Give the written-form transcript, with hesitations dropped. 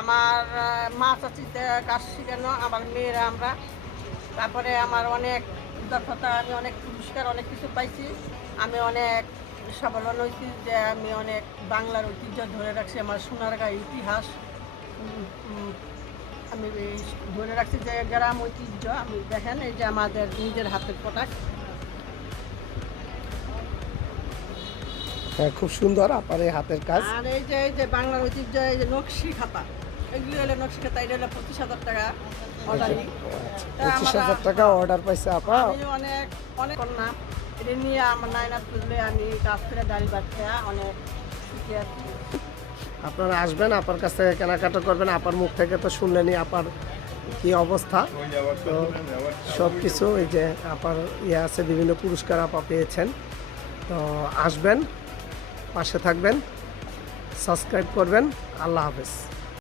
আমার মা চাচিতে কাজ শেখানো, আমার মেয়েরা আমরা। তারপরে আমার অনেক দক্ষতা, আমি অনেক পুরস্কার অনেক কিছু পাইছি। আমি অনেক সফলন হয়েছি যে আমি অনেক বাংলার ঐতিহ্য ধরে রাখছি, আমার সোনারগাঁও ইতিহাস আমি ধরে রাখছি যে গ্রাম ঐতিহ্য। আমি দেখেন এই যে আমাদের নিজের হাতের পোশাক। হ্যাঁ, খুব সুন্দর আপনার এই হাতের কাজ। আর এই যে বাংলার ঐতিহ্য, এই যে নকশি খাতা, এগুলি হলো নকশি খাতা। এটা হলো 25,000 টাকা অর্ডার। 25,000 টাকা অর্ডার পাইছে আপা। আমি অনেক অনেক না, এটা নিয়ে আমার নাইনা তুললে আমি কাজ করে দাঁড়িয়ে বাচ্চা অনেক শিখে আছি। আপনারা আসবেন, আপার কাছ থেকে কেনাকাটা করবেন। আপার মুখ থেকে তো শুনলেনই আপার কি অবস্থা। তো সব কিছু এই যে আপার ইয়ে আছে, বিভিন্ন পুরস্কার আপা পেয়েছেন। তো আসবেন, পাশে থাকবেন, সাবস্ক্রাইব করবেন। আল্লাহ হাফেজ।